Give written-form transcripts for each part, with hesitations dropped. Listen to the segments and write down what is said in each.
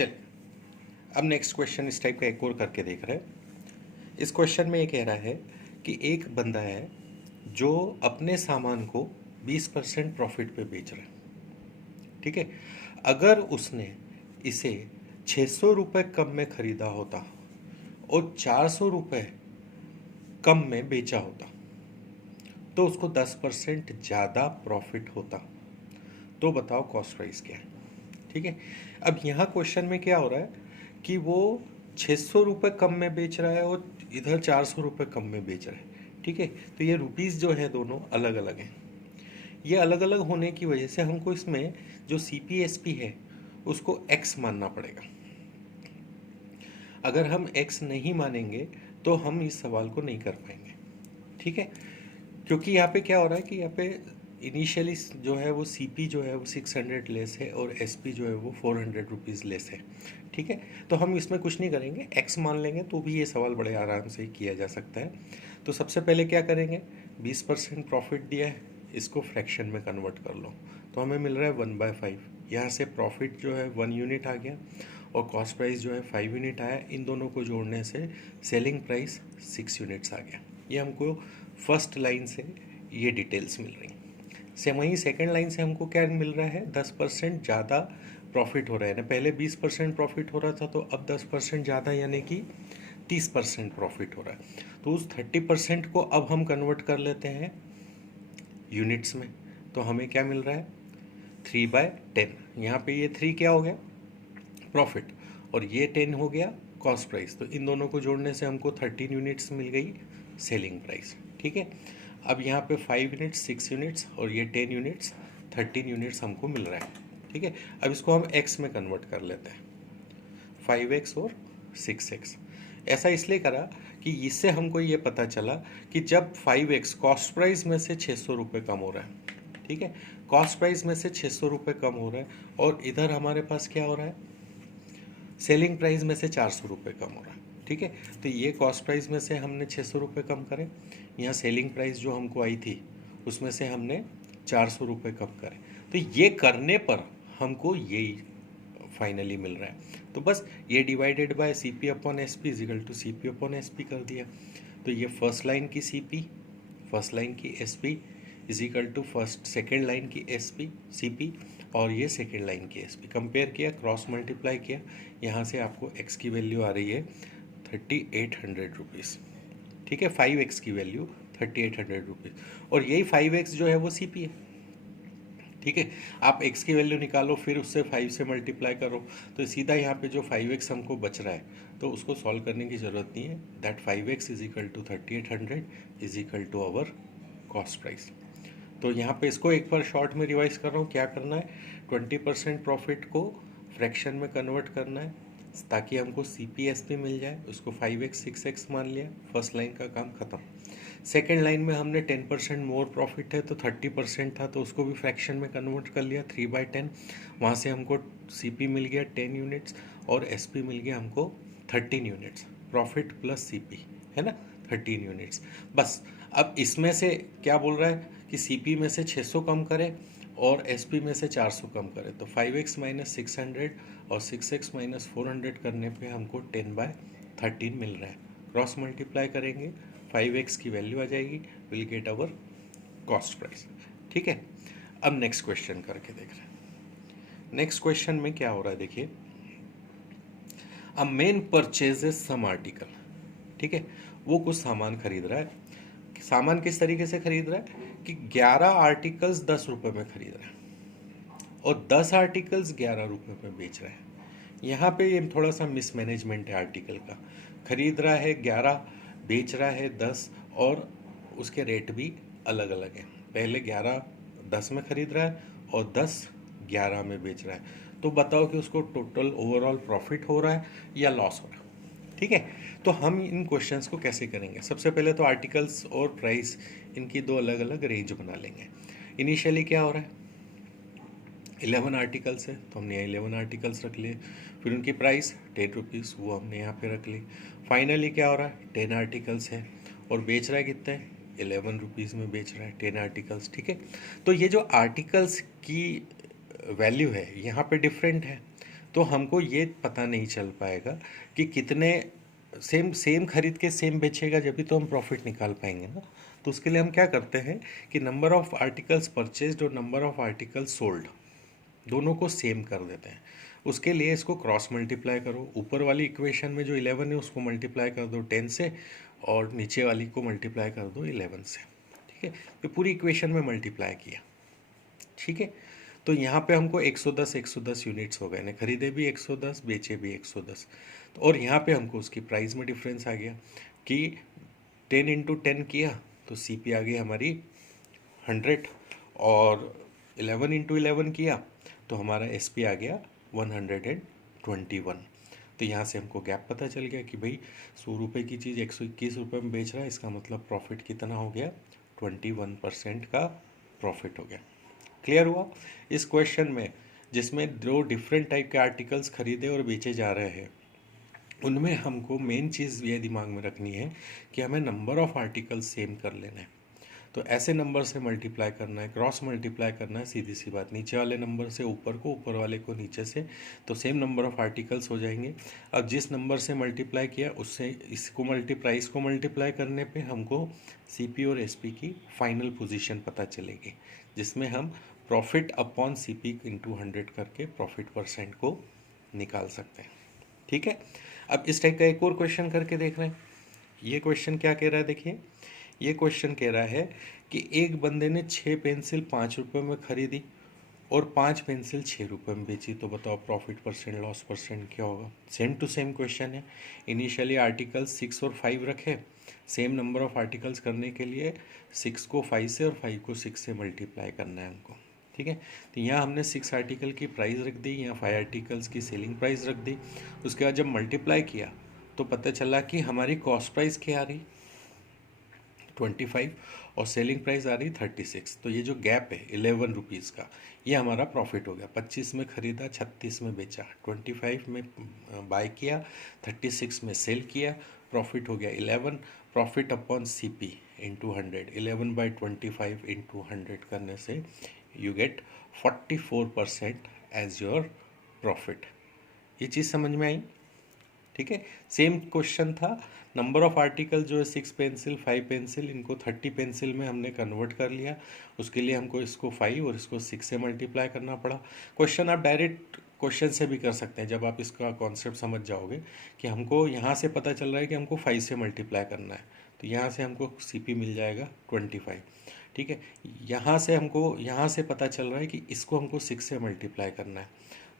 चल, अब next question इस टाइप का एक और करके देख रहे हैं। इस क्वेश्चन में ये कह रहा है कि एक बंदा है जो अपने सामान को 20% प्रॉफिट पे बेच रहा है। ठीक है, अगर उसने इसे 600 रुपये कम में खरीदा होता और 400 रुपये कम में बेचा होता तो उसको 10% ज़्यादा प्रॉफिट होता। तो बताओ कॉस्ट प्राइस क्या है। ठीक है, अब यहाँ क्वेश्चन में क्या हो रहा है कि वो 600 रुपये कम में बेच रहा है और इधर 400 रुपये कम में बेच रहा है। ठीक है, तो ये रुपीज़ जो है दोनों अलग अलग हैं। ये अलग अलग होने की वजह से हमको इसमें जो CPSP है उसको x मानना पड़ेगा। अगर हम x नहीं मानेंगे तो हम इस सवाल को नहीं कर पाएंगे। ठीक है, क्योंकि यहाँ पे क्या हो रहा है कि यहाँ पे इनिशियली जो है वो CP जो है वो 600 लेस है और SP जो है वो 400 रुपीज़ लेस है। ठीक है, तो हम इसमें कुछ नहीं करेंगे, x मान लेंगे तो भी ये सवाल बड़े आराम से किया जा सकता है। तो सबसे पहले क्या करेंगे, 20% प्रॉफिट दिया है, इसको फ्रैक्शन में कन्वर्ट कर लो तो हमें मिल रहा है 1/5। यहाँ से प्रॉफिट जो है 1 यूनिट आ गया और कॉस्ट प्राइस जो है 5 यूनिट आया। इन दोनों को जोड़ने से सेलिंग प्राइस 6 यूनिट्स आ गया। ये हमको फर्स्ट लाइन से ये डिटेल्स मिल रही। से वहीं सेकेंड लाइन से हमको क्या मिल रहा है, 10% ज़्यादा प्रॉफिट हो रहा है ना। पहले 20% प्रॉफिट हो रहा था तो अब 10% ज़्यादा यानी कि 30% प्रॉफिट हो रहा है। तो उस 30% को अब हम कन्वर्ट कर लेते हैं यूनिट्स में, तो हमें क्या मिल रहा है 3/10। यहाँ पे ये 3 क्या हो गया प्रॉफिट और ये 10 हो गया कॉस्ट प्राइस। तो इन दोनों को जोड़ने से हमको 13 यूनिट्स मिल गई सेलिंग प्राइस। ठीक है, अब यहाँ पे 5 यूनिट्स 6 यूनिट्स और ये 10 यूनिट्स 13 यूनिट्स हमको मिल रहा है। ठीक है, अब इसको हम x में कन्वर्ट कर लेते हैं, 5x और 6x। ऐसा इसलिए करा कि इससे हमको ये पता चला कि जब 5x कॉस्ट प्राइस में से 600 रुपये कम हो रहा है। ठीक है, कॉस्ट प्राइस में से 600 रुपये कम हो रहा है और इधर हमारे पास क्या हो रहा है, सेलिंग प्राइस में से 400 रुपये कम हो रहा है। ठीक है, तो ये कॉस्ट प्राइस में से हमने 600 रुपये कम करे, यहाँ सेलिंग प्राइस जो हमको आई थी उसमें से हमने 400 रुपये कम करे। तो ये करने पर हमको यही फाइनली मिल रहा है। तो बस ये divided by CP/SP is equal to CP/SP कर दिया। तो ये फर्स्ट लाइन की CP, फर्स्ट लाइन की SP equal to first second line की CP और ये सेकेंड लाइन की SP कंपेयर किया, क्रॉस मल्टीप्लाई किया। यहाँ से आपको x की वैल्यू आ रही है 3800 रुपीज़। ठीक है, 5x की वैल्यू 3800 रुपीज़ और यही 5x जो है वो CP है। ठीक है, आप x की वैल्यू निकालो फिर उससे 5 से मल्टीप्लाई करो तो सीधा यहाँ पे जो 5x हमको बच रहा है तो उसको सॉल्व करने की ज़रूरत नहीं है। That 5x equal to 3800 equal to our cost price. तो यहाँ पे इसको एक बार शॉर्ट में रिवाइज कर रहा हूँ, क्या करना है 20% प्रॉफिट को फ्रैक्शन में कन्वर्ट करना है ताकि हमको CPSP मिल जाए। उसको 5x 6x मान लिया, फर्स्ट लाइन का काम खत्म। सेकेंड लाइन में हमने 10% मोर प्रॉफिट है तो 30% था तो उसको भी फ्रैक्शन में कन्वर्ट कर लिया 3/10। वहाँ से हमको CP मिल गया 10 यूनिट्स और SP मिल गया हमको 13 यूनिट्स। प्रॉफिट प्लस CP है ना 13 यूनिट्स। बस अब इसमें से क्या बोल रहा है कि CP में से 600 कम करे और SP में से 400 कम करे। तो 5x माइनस 600 और 6x माइनस 400 करने पे हमको 10/13 मिल रहा है। क्रॉस मल्टीप्लाई करेंगे 5x की वैल्यू आ जाएगी, will get our cost price. ठीक है, अब नेक्स्ट क्वेश्चन करके देख रहे हैं। नेक्स्ट क्वेश्चन में क्या हो रहा है देखिए, a man purchases some article. ठीक है, वो कुछ सामान खरीद रहा है। सामान किस तरीके से खरीद रहा है कि 11 आर्टिकल्स 10 रुपये में खरीद रहा है और 10 आर्टिकल्स 11 रुपये में बेच रहा है। यहाँ पे ये थोड़ा सा मिसमैनेजमेंट है आर्टिकल का। खरीद रहा है 11, बेच रहा है 10 और उसके रेट भी अलग अलग हैं। पहले 11 10 में खरीद रहा है और 10 11 में बेच रहा है। तो बताओ कि उसको टोटल ओवरऑल प्रॉफिट हो रहा है या लॉस हो रहा है। ठीक है, तो हम इन क्वेश्चंस को कैसे करेंगे, सबसे पहले तो आर्टिकल्स और प्राइस इनकी दो अलग अलग रेंज बना लेंगे। इनिशियली क्या हो रहा है 11 आर्टिकल्स है तो हमने यहाँ 11 आर्टिकल्स रख लिए, फिर उनकी प्राइस 10 रुपीज़ वो हमने यहाँ पे रख ली। फाइनली क्या हो रहा है 10 आर्टिकल्स है और बेच रहा है कितने 11 रुपीज़ में बेच रहा है 10 आर्टिकल्स। ठीक है, तो ये जो आर्टिकल्स की वैल्यू है यहाँ पे डिफरेंट है तो हमको ये पता नहीं चल पाएगा कि कितने सेम सेम खरीद के सेम बेचेगा, जब भी तो हम प्रॉफिट निकाल पाएंगे ना। तो उसके लिए हम क्या करते हैं कि नंबर ऑफ आर्टिकल्स परचेज्ड और नंबर ऑफ आर्टिकल्स सोल्ड दोनों को सेम कर देते हैं। उसके लिए इसको क्रॉस मल्टीप्लाई करो, ऊपर वाली इक्वेशन में जो 11 है उसको मल्टीप्लाई कर दो 10 से, और नीचे वाली को मल्टीप्लाई कर दो 11 से। ठीक है, तो पूरी इक्वेशन में मल्टीप्लाई किया। ठीक है, तो यहाँ पे हमको 110 यूनिट्स हो गए ने, खरीदे भी 110, बेचे भी 110। तो और यहाँ पे हमको उसकी प्राइस में डिफरेंस आ गया कि 10 इंटू 10 किया तो सीपी आ गई हमारी 100, और 11 इंटू 11 किया तो हमारा एसपी आ गया 121। तो यहाँ से हमको गैप पता चल गया कि भाई 100 रुपये की चीज़ 121 रुपये में बेच रहा है, इसका मतलब प्रॉफिट कितना हो गया, 21% का प्रॉफिट हो गया। क्लियर हुआ? इस क्वेश्चन में जिसमें दो डिफरेंट टाइप के आर्टिकल्स खरीदे और बेचे जा रहे हैं, उनमें हमको मेन चीज़ ये दिमाग में रखनी है कि हमें नंबर ऑफ आर्टिकल्स सेम कर लेना है। तो ऐसे नंबर से मल्टीप्लाई करना है, क्रॉस मल्टीप्लाई करना है, सीधी सी बात, नीचे वाले नंबर से ऊपर को, ऊपर वाले को नीचे से, तो सेम नंबर ऑफ आर्टिकल्स हो जाएंगे। अब जिस नंबर से मल्टीप्लाई किया उससे इसको मल्टीप्लाई करने पे हमको सीपी और एसपी की फाइनल पोजीशन पता चलेगी, जिसमें हम प्रॉफिट अपॉन सीपी इंटू 100 करके प्रॉफिट परसेंट को निकाल सकते हैं। ठीक है, अब इस टाइप का एक और क्वेश्चन करके देख रहे हैं। ये क्वेश्चन क्या कह रहा है, देखिए ये क्वेश्चन कह रहा है कि एक बंदे ने 6 पेंसिल 5 रुपये में खरीदी और 5 पेंसिल 6 रुपये में बेची, तो बताओ प्रॉफिट परसेंट लॉस परसेंट क्या होगा। सेम टू सेम क्वेश्चन है। इनिशियली आर्टिकल्स 6 और 5 रखे, सेम नंबर ऑफ आर्टिकल्स करने के लिए 6 को 5 से और 5 को 6 से मल्टीप्लाई करना है हमको। ठीक है, तो यहाँ हमने 6 आर्टिकल की प्राइस रख दी, यहाँ 5 आर्टिकल्स की सेलिंग प्राइस रख दी। उसके बाद जब मल्टीप्लाई किया तो पता चला कि हमारी कॉस्ट प्राइस क्या आ रही, 25, और सेलिंग प्राइस आ रही 36। तो ये जो गैप है 11 रुपीज़ का, ये हमारा प्रॉफिट हो गया। 25 में ख़रीदा, 36 में बेचा, 25 में बाय किया, 36 में सेल किया, प्रॉफिट हो गया 11। Profit upon CP into 100, 11/25 into 100 करने से you get 44% as your profit. ये चीज़ समझ में आई? ठीक है, सेम क्वेश्चन था। नंबर ऑफ आर्टिकल जो है 6 पेंसिल 5 पेंसिल, इनको 30 पेंसिल में हमने कन्वर्ट कर लिया। उसके लिए हमको इसको 5 और इसको 6 से मल्टीप्लाई करना पड़ा। क्वेश्चन आप डायरेक्ट क्वेश्चन से भी कर सकते हैं, जब आप इसका कॉन्सेप्ट समझ जाओगे कि हमको यहाँ से पता चल रहा है कि हमको 5 से मल्टीप्लाई करना है, तो यहाँ से हमको सीपी मिल जाएगा 25। ठीक है, यहाँ से पता चल रहा है कि इसको हमको 6 से मल्टीप्लाई करना है,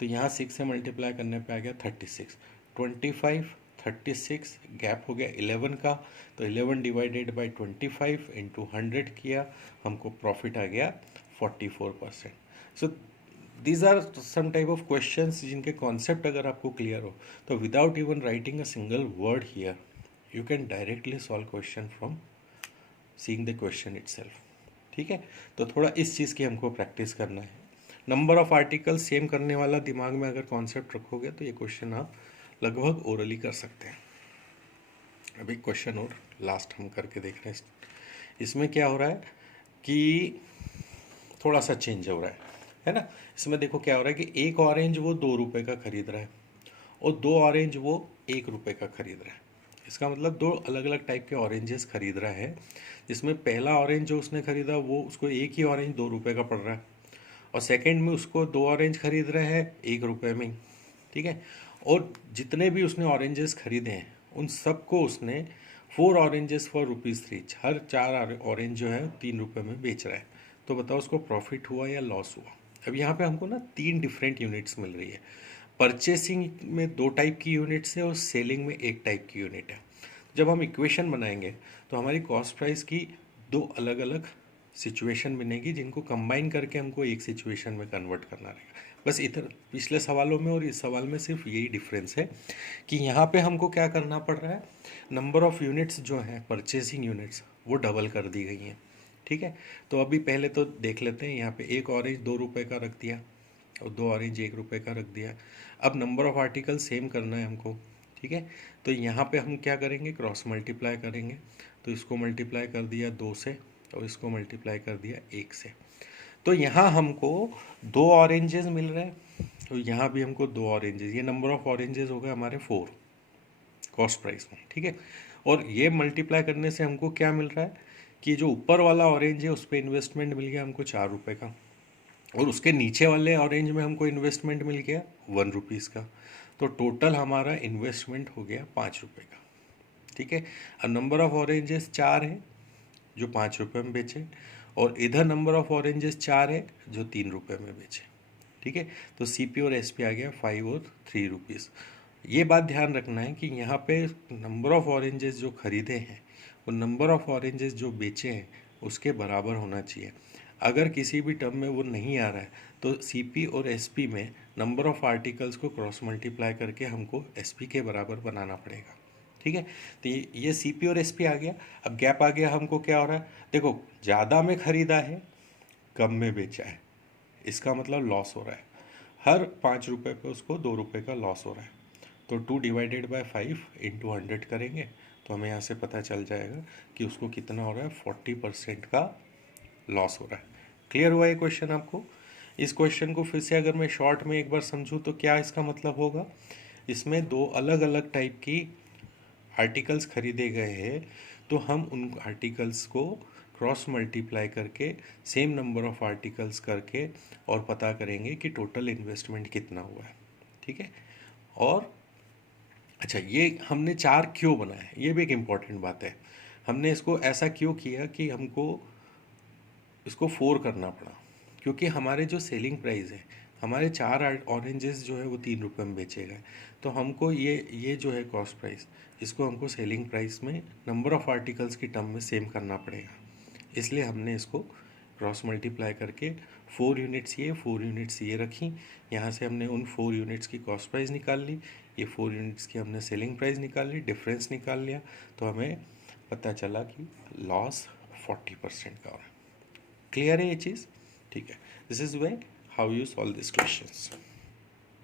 तो यहाँ 6 से मल्टीप्लाई करने पे आ गया 36। 25 36 गैप हो गया 11 का, तो 11 डिवाइडेड बाई 25 इंटू 100 किया, हमको प्रॉफिट आ गया 44%। So these are some type of questions जिनके कॉन्सेप्ट अगर आपको क्लियर हो, तो without even writing a single word here you can directly solve question from seeing the question itself. ठीक है, तो थोड़ा इस चीज़ की हमको प्रैक्टिस करना है। नंबर ऑफ आर्टिकल सेम करने वाला दिमाग में अगर कॉन्सेप्ट रखोगे तो ये क्वेश्चन आप लगभग ओरली कर सकते हैं। अभी क्वेश्चन और लास्ट हम करके देख रहे हैं। इसमें क्या हो रहा है कि थोड़ा सा चेंज हो रहा है ना। इसमें देखो क्या हो रहा है कि एक ऑरेंज वो 2 रुपये का खरीद रहा है और 2 ऑरेंज वो 1 रुपये का खरीद रहा है। इसका मतलब 2 अलग अलग टाइप के ऑरेंजेस खरीद रहा है, जिसमें पहला ऑरेंज जो उसने खरीदा वो उसको एक ही ऑरेंज 2 रुपये का पड़ रहा है, और सेकंड में उसको 2 ऑरेंज खरीद रहे हैं 1 रुपये में। ठीक है, और जितने भी उसने ऑरेंजेस खरीदे हैं उन सबको उसने 4 ऑरेंजेस फॉर ₹3, हर 4 ऑरेंज जो है 3 रुपये में बेच रहा है। तो बताओ उसको प्रॉफिट हुआ या लॉस हुआ। अब यहाँ पे हमको ना 3 डिफरेंट यूनिट्स मिल रही है। परचेसिंग में 2 टाइप की यूनिट्स है और सेलिंग में 1 टाइप की यूनिट है। जब हम इक्वेशन बनाएंगे तो हमारी कॉस्ट प्राइस की 2 अलग अलग सिचुएशन बनेगी, जिनको कंबाइन करके हमको एक सिचुएशन में कन्वर्ट करना रहेगा। बस इधर पिछले सवालों में और इस सवाल में सिर्फ यही डिफरेंस है कि यहाँ पे हमको क्या करना पड़ रहा है, नंबर ऑफ यूनिट्स जो हैं परचेसिंग यूनिट्स वो डबल कर दी गई हैं। ठीक है, तो अभी पहले तो देख लेते हैं। यहाँ पे एक ऑरेंज 2 रुपये का रख दिया और 2 ऑरेंज 1 रुपये का रख दिया। अब नंबर ऑफ आर्टिकल सेम करना है हमको। ठीक है, तो यहाँ पे हम क्या करेंगे, क्रॉस मल्टीप्लाई करेंगे। तो इसको मल्टीप्लाई कर दिया 2 से और इसको मल्टीप्लाई कर दिया 1 से। तो यहाँ हमको 2 ऑरेंजेस मिल रहे हैं, तो यहाँ भी हमको 2 ऑरेंजेस, ये नंबर ऑफ ऑरेंजेस हो गए हमारे 4 कॉस्ट प्राइस में, ठीक है। और ये मल्टीप्लाई करने से हमको क्या मिल रहा है कि जो ऊपर वाला ऑरेंज है उस पर इन्वेस्टमेंट मिल गया हमको 4 रुपये का, और उसके नीचे वाले ऑरेंज में हमको इन्वेस्टमेंट मिल गया 1 रुपीज़ का। तो टोटल हमारा इन्वेस्टमेंट हो गया 5 रुपये का, ठीक है। अब नंबर ऑफ ऑरेंजेस 4 है जो 5 रुपये में बेचे, और इधर नंबर ऑफ ऑरेंजेस 4 है जो 3 रुपये में बेचे, ठीक है। तो सीपी और एसपी आ गया 5 और 3 रुपीज़। ये बात ध्यान रखना है कि यहाँ पे नंबर ऑफ ऑरेंजेस जो खरीदे हैं वो नंबर ऑफ ऑरेंजेस जो बेचे हैं उसके बराबर होना चाहिए। अगर किसी भी टर्म में वो नहीं आ रहा है तो सीपी और एसपी में नंबर ऑफ आर्टिकल्स को क्रॉस मल्टीप्लाई करके हमको एसपी के बराबर बनाना पड़ेगा, ठीक है। तो ये सीपी और एसपी आ गया। अब गैप आ गया, हमको क्या हो रहा है, देखो ज़्यादा में खरीदा है कम में बेचा है, इसका मतलब लॉस हो रहा है। हर 5 रुपये पे उसको 2 रुपये का लॉस हो रहा है। तो 2 डिवाइडेड बाय 5 इंटू 100 करेंगे तो हमें यहाँ से पता चल जाएगा कि उसको कितना हो रहा है, 40% का लॉस हो रहा है। क्लियर हुआ ये क्वेश्चन आपको? इस क्वेश्चन को फिर से अगर मैं शॉर्ट में एक बार समझूँ तो क्या इसका मतलब होगा, इसमें 2 अलग अलग टाइप की आर्टिकल्स खरीदे गए हैं, तो हम उन आर्टिकल्स को क्रॉस मल्टीप्लाई करके सेम नंबर ऑफ आर्टिकल्स करके और पता करेंगे कि टोटल इन्वेस्टमेंट कितना हुआ है, ठीक है। और अच्छा, ये हमने 4 क्यों बनाया है, ये भी एक इम्पॉर्टेंट बात है। हमने इसको ऐसा क्यों किया कि हमको इसको 4 करना पड़ा, क्योंकि हमारे जो सेलिंग प्राइस है, हमारे 4 ऑरेंजेस जो है वो 3 रुपये में बेचे गए, तो हमको ये जो है कॉस्ट प्राइस, इसको हमको सेलिंग प्राइस में नंबर ऑफ आर्टिकल्स की टर्म में सेम करना पड़ेगा। इसलिए हमने इसको क्रॉस मल्टीप्लाई करके 4 यूनिट्स ये 4 यूनिट्स ये रखी, यहाँ से हमने उन 4 यूनिट्स की कॉस्ट प्राइस निकाल ली, ये 4 यूनिट्स की हमने सेलिंग प्राइस निकाल ली, डिफरेंस निकाल लिया, तो हमें पता चला कि लॉस 40% का हो रहा है। क्लियर है ये चीज़? ठीक है। This is way how you solve this questions.